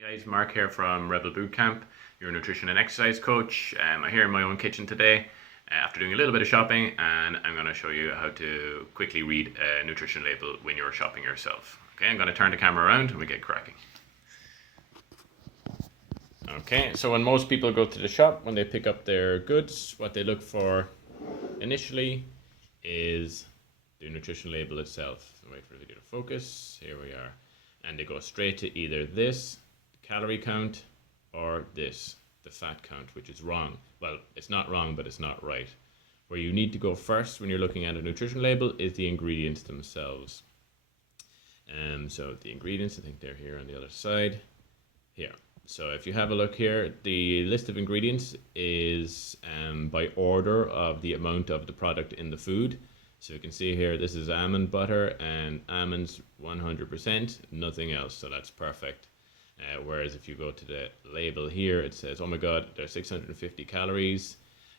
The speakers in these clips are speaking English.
Hey guys, Mark here from Rebel Bootcamp, your nutrition and exercise coach. I'm here in my own kitchen today after doing a little bit of shopping, and I'm going to show you how to quickly read a nutrition label when you're shopping yourself. Okay, I'm going to turn the camera around and we get cracking. Okay, so when most people go to the shop, when they pick up their goods, what they look for initially is the nutrition label itself. Wait for the video to focus. Here we are. And they go straight to either this, calorie count, or this, the fat count, which is wrong. Well, it's not wrong, but it's not right. Where you need to go first when you're looking at a nutrition label is the ingredients themselves. So the ingredients, I think they're here on the other side. Here. So if you have a look here, the list of ingredients is by order of the amount of the product in the food. So you can see here, this is almond butter and almonds 100%, nothing else. So that's perfect. Whereas if you go to the label here, it says, oh my God, there's 650 calories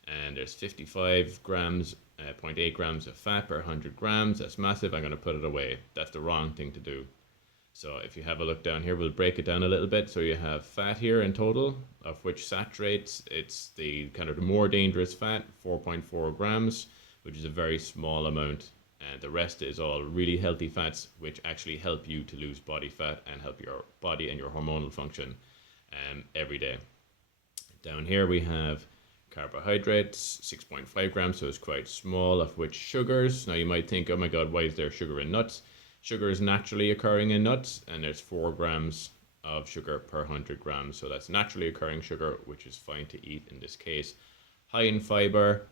and there's 55 grams, 0.8 grams of fat per 100 grams. That's massive. I'm going to put it away. That's the wrong thing to do. So if you have a look down here, we'll break it down a little bit. So you have fat here in total, of which saturates, it's the kind of the more dangerous fat, 4.4 grams, which is a very small amount. And the rest is all really healthy fats, which actually help you to lose body fat and help your body and your hormonal function every day. Down here we have carbohydrates, 6.5 grams, so it's quite small, of which sugars. Now you might think, oh my God, why is there sugar in nuts? Sugar is naturally occurring in nuts, and there's 4 grams of sugar per 100 grams. So that's naturally occurring sugar, which is fine to eat in this case. High in fiber,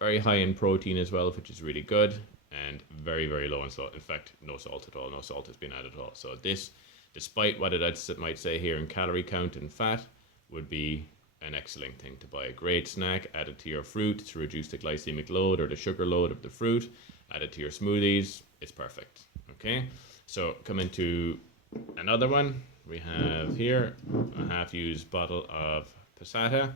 very high in protein as well, which is really good, and very, very low in salt. In fact, no salt at all. No salt has been added at all. So this, despite what it might say here in calorie count and fat, would be an excellent thing to buy. A great snack, add it to your fruit to reduce the glycemic load or the sugar load of the fruit. Add it to your smoothies. It's perfect. Okay, so come into another one. We have here a half-used bottle of passata.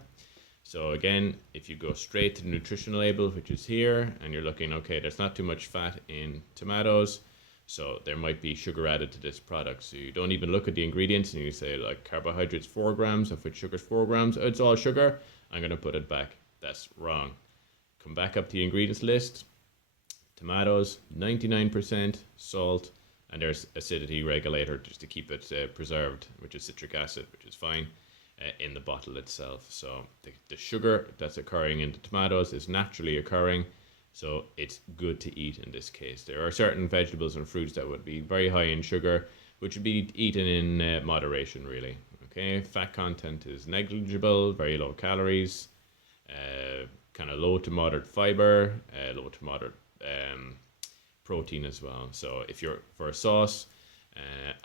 So again, if you go straight to the nutrition label, which is here, and you're looking, okay, there's not too much fat in tomatoes, so there might be sugar added to this product. So you don't even look at the ingredients and you say like carbohydrates 4 grams, of which sugar's 4 grams. Oh, it's all sugar. I'm going to put it back. That's wrong. Come back up to the ingredients list. Tomatoes, 99% salt, and there's acidity regulator just to keep it preserved, which is citric acid, which is fine in the bottle itself. So the sugar that's occurring in the tomatoes is naturally occurring, so it's good to eat in this case. There are certain vegetables and fruits that would be very high in sugar, which would be eaten in moderation, really. Okay, fat content is negligible, very low calories, kind of low to moderate fiber, low to moderate protein as well. So if you're for a sauce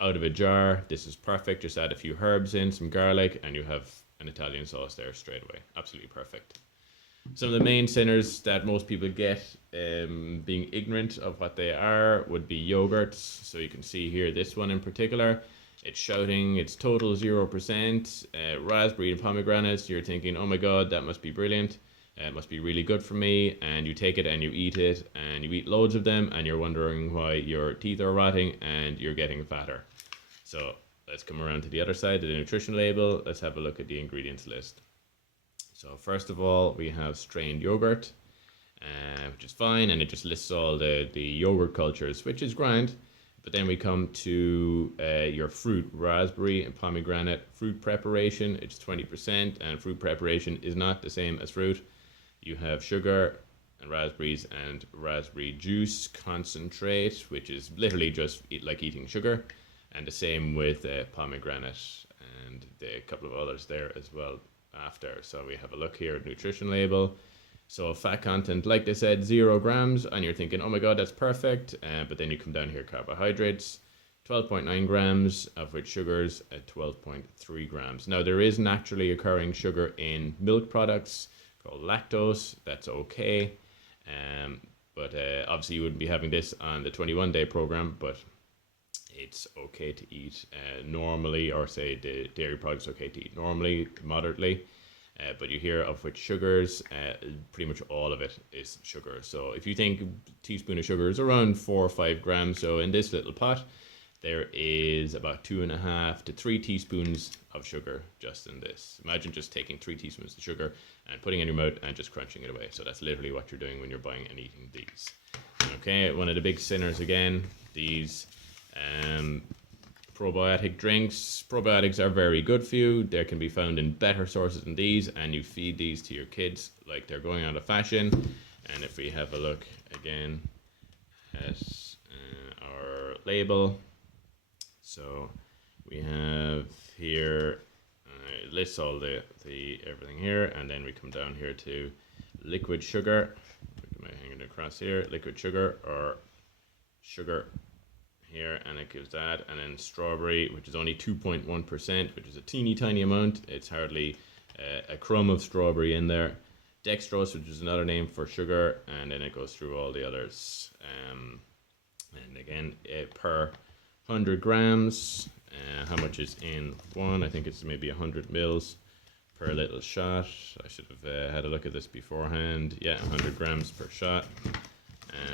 out of a jar, this is perfect. Just add a few herbs in, some garlic, and you have an Italian sauce there straight away. Absolutely perfect. Some of the main sinners that most people get, being ignorant of what they are, would be yogurts. So you can see here this one in particular, it's shouting it's total 0% raspberry and pomegranates. You're thinking, oh my God, that must be brilliant. It must be really good for me, and you take it and you eat it and you eat loads of them and you're wondering why your teeth are rotting and you're getting fatter. So let's come around to the other side of the nutrition label. Let's have a look at the ingredients list. So first of all, we have strained yogurt, which is fine, and it just lists all the yogurt cultures, which is grand. But then we come to your fruit, raspberry and pomegranate fruit preparation. It's 20%, and fruit preparation is not the same as fruit. You have sugar and raspberries and raspberry juice concentrate, which is literally just like eating sugar. And the same with pomegranate and a couple of others there as well after. So we have a look here at nutrition label. So fat content, like they said, 0 grams, and you're thinking, oh my God, that's perfect. But then you come down here, carbohydrates, 12.9 grams, of which sugars at 12.3 grams. Now there is naturally occurring sugar in milk products called lactose. That's okay. But obviously you wouldn't be having this on the 21-day program, but it's okay to eat normally, or say the dairy products okay to eat normally, moderately. But you hear of which sugars, pretty much all of it is sugar. So if you think a teaspoon of sugar is around 4 or 5 grams, so in this little pot, there is about 2.5 to 3 teaspoons of sugar just in this. Imagine just taking 3 teaspoons of sugar and putting it in your mouth and just crunching it away. So that's literally what you're doing when you're buying and eating these. Okay, one of the big sinners again, these probiotic drinks. Probiotics are very good for you. They can be found in better sources than these, and you feed these to your kids like they're going out of fashion. And if we have a look again at our label, so we have here, it lists all the everything here, and then we come down here to liquid sugar. Am I hanging across here? Liquid sugar or sugar here, and it gives that. And then strawberry, which is only 2.1%, which is a teeny tiny amount. It's hardly a crumb of strawberry in there. Dextrose, which is another name for sugar, and then it goes through all the others. And again, per 100 grams, how much is in one? I think it's maybe 100 mils per little shot. I should have had a look at this beforehand. Yeah, 100 grams per shot.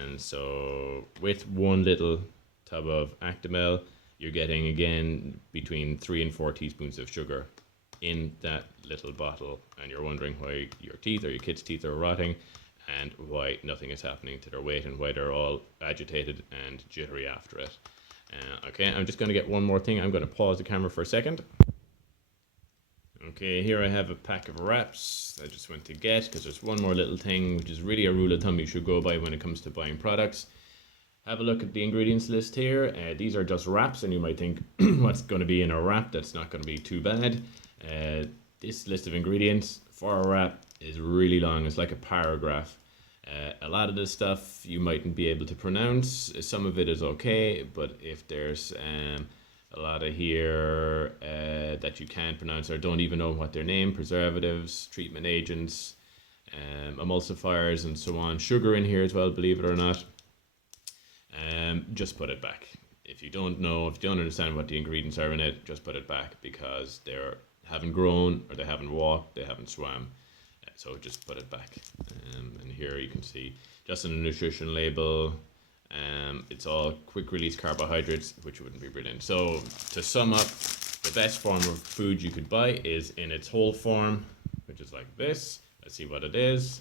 And so with one little tub of Actimel, you're getting again between 3 and 4 teaspoons of sugar in that little bottle, and you're wondering why your teeth or your kids' teeth are rotting and why nothing is happening to their weight and why they're all agitated and jittery after it. Okay, I'm just going to get one more thing. I'm going to pause the camera for a second. Okay, here I have a pack of wraps I just went to get, because there's one more little thing which is really a rule of thumb you should go by when it comes to buying products. Have a look at the ingredients list here. These are just wraps, and you might think what's going to be in a wrap? That's not going to be too bad. This list of ingredients for a wrap is really long. It's like a paragraph. A lot of this stuff you mightn't be able to pronounce. Some of it is okay, but if there's a lot of here that you can't pronounce or don't even know what they're named, preservatives, treatment agents, emulsifiers, and so on. Sugar in here as well, believe it or not. Just put it back. If you don't know, if you don't understand what the ingredients are in it, just put it back, because they haven't grown, or they haven't walked, they haven't swam. So just put it back. And here you can see just on the nutrition label, it's all quick release carbohydrates, which wouldn't be brilliant. So to sum up, the best form of food you could buy is in its whole form, which is like this. Let's see what it is.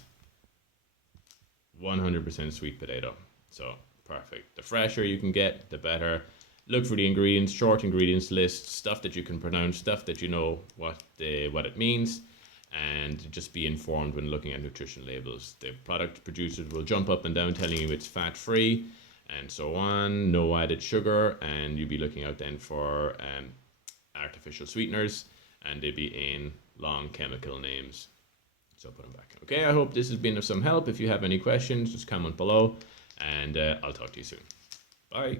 100% sweet potato. So perfect. The fresher you can get, the better. Look for the ingredients, short ingredients list, stuff that you can pronounce, stuff that you know what it means, and just be informed when looking at nutrition labels. The product producers will jump up and down telling you it's fat-free and so on, no added sugar, and you'll be looking out then for artificial sweeteners, and they'll be in long chemical names. So put them back. Okay, I hope this has been of some help. If you have any questions, just comment below, and I'll talk to you soon. Bye.